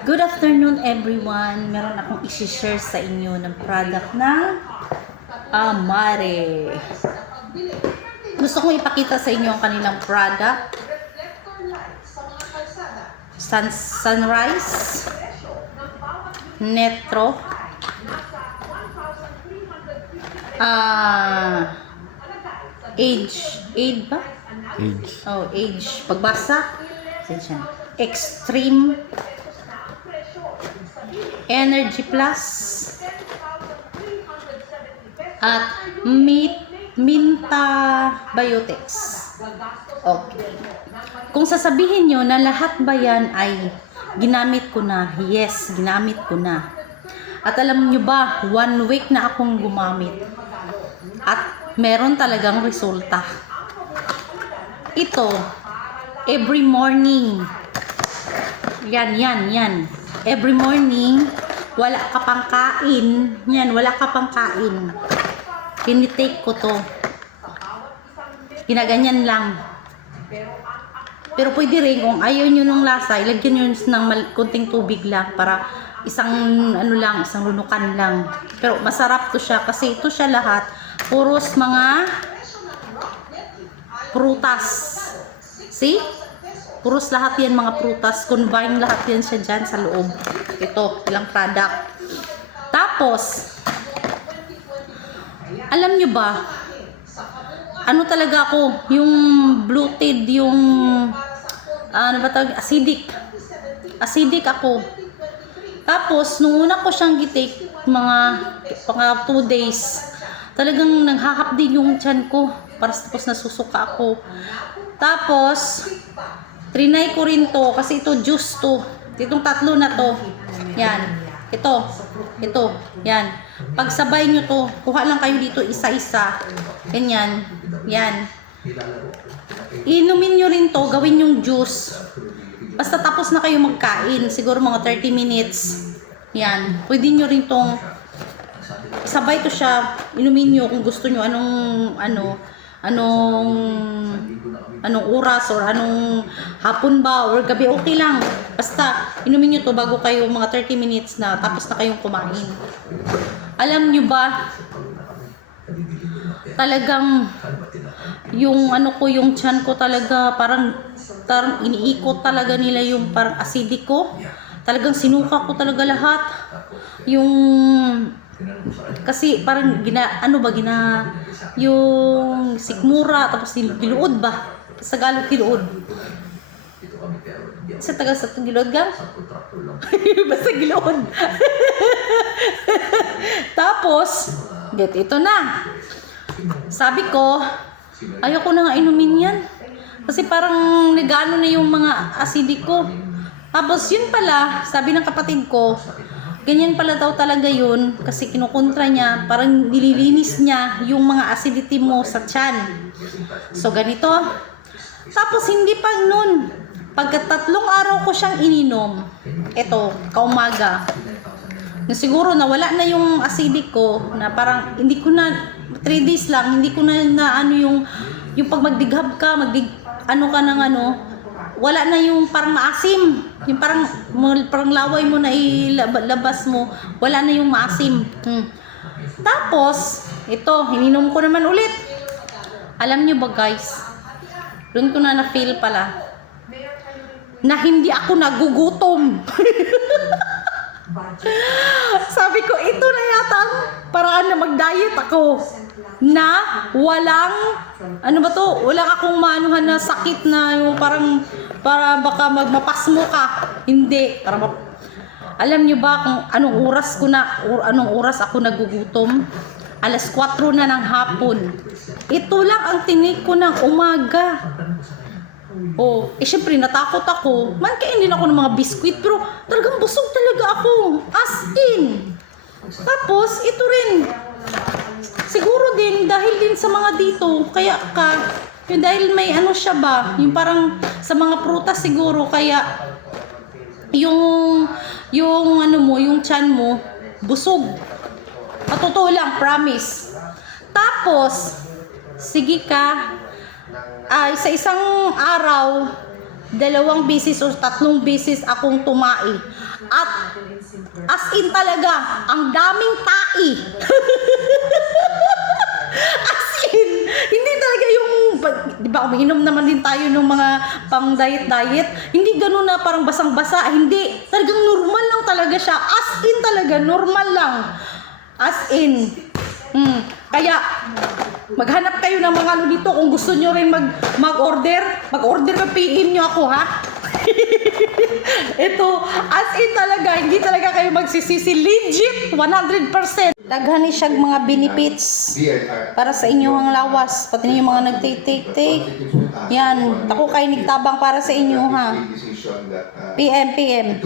Good afternoon everyone. Meron akong i-share sa inyo ng product ng Amare. Gusto kong ipakita sa inyo ang kanilang product. Sunrise Netro Age ba? Age. Pagbasa Extreme Energy Plus at Minta Biotics. Okay. Kung sasabihin nyo na lahat ba yan ay ginamit ko na, yes, ginamit ko na. At alam nyo ba, 1 week na akong gumamit. At meron talagang resulta. Ito, every morning. Yan. Every morning, wala ka pang kain. Yan, wala ka pang kain. Tinitake ko to. Ginaganyan lang. Pero pwede rin, kung ayaw nyo ng lasa, ilagyan nyo ng kunting tubig lang para isang lunukan lang. Pero masarap to siya kasi ito siya lahat. Puros mga prutas. See? Puros lahat yan mga prutas. Combine lahat yan siya dyan sa loob. Ito, ilang product. Tapos, alam nyo ba, ano talaga ako, yung bloated, yung, ano ba tawag, acidic ako. Tapos, nung una ko siyang gitake, mga 2 days, talagang naghahapdi yung tiyan ko. Tapos nasusuka ako. Tapos, trinay ko rin to, kasi ito juice to. Itong tatlo na to. Yan. Ito. Yan. Pagsabay nyo to, kuha lang kayo dito isa-isa. Ganyan. Yan. Inumin nyo rin to, gawin yung juice. Basta tapos na kayo magkain, siguro mga 30 minutes. Yan. Pwede nyo rin tong sabay to siya, inumin nyo kung gusto nyo anong oras or anong hapon ba or gabi, okay lang. Basta inumin nyo to bago kayo mga 30 minutes na tapos na kayong kumain. Alam nyo ba, talagang yung yung tiyan ko talaga parang iniikot talaga nila yung parang acidic ko. Talagang sinuka ko talaga lahat. Kasi parang yung sikmura, tapos giluod ba? Sa Tagalog giluod. Sa giluod gang? Basta giluod. Tapos, ito na. Sabi ko, ayoko na nga inumin yan. Kasi parang nagano na yung mga acidic ko. Tapos yun pala, sabi ng kapatid ko, ganyan pala daw talaga yun kasi kinukontra niya, parang nililinis niya yung mga acidity mo sa tiyan. So ganito. Tapos hindi pa nun, pagka 3 araw ko siyang ininom, eto, kaumaga, na siguro nawala na yung acidic ko, na parang hindi ko na 3 days lang, hindi ko na yung pag magdighab ka, wala na yung parang maasim. Yung parang laway mo na ilabas mo, wala na yung maasim. Tapos, ito, hininom ko naman ulit. Alam nyo ba guys, doon ko na na-feel pala na hindi ako nagugutom. Sabi ko, ito na yata ang paraan na mag-diet ako. Na walang, wala akong maanuhan na sakit na yung parang, para baka magmapasmo ka. Hindi. Alam nyo ba kung anong oras ako nagugutom? 4:00 na ng hapon. Ito lang ang tinik ko ng umaga. Syempre natakot ako. Kainin ako ng mga biskwit, pero talagang busog talaga ako. As in. Tapos, ito rin. Siguro din, dahil din sa mga dito, kaya dahil may siya ba, yung parang sa mga prutas siguro, kaya yung tiyan mo, busog. Totoo lang, promise. Tapos, sige ka, sa isang araw, 2 beses o 3 beses akong tumai. At as in talaga, ang daming tai. As in, hindi talaga yung, di ba, umiinom naman din tayo ng mga pang diet. Hindi ganun na parang basang-basa. Hindi, talagang normal lang talaga siya. As in talaga, normal lang. As in. Kaya, maghanap kayo ng mga ano dito kung gusto nyo rin mag-order. Mag-order ka, PM nyo ako, ha? Ito, as in talaga, hindi talaga kayo magsisisi. Legit, 100%. Daghan ni siyang mga benefits para sa inyong lawas. Pati yung mga nag-take. Yan, ako kayo nagtabang para sa inyo, ha? PM.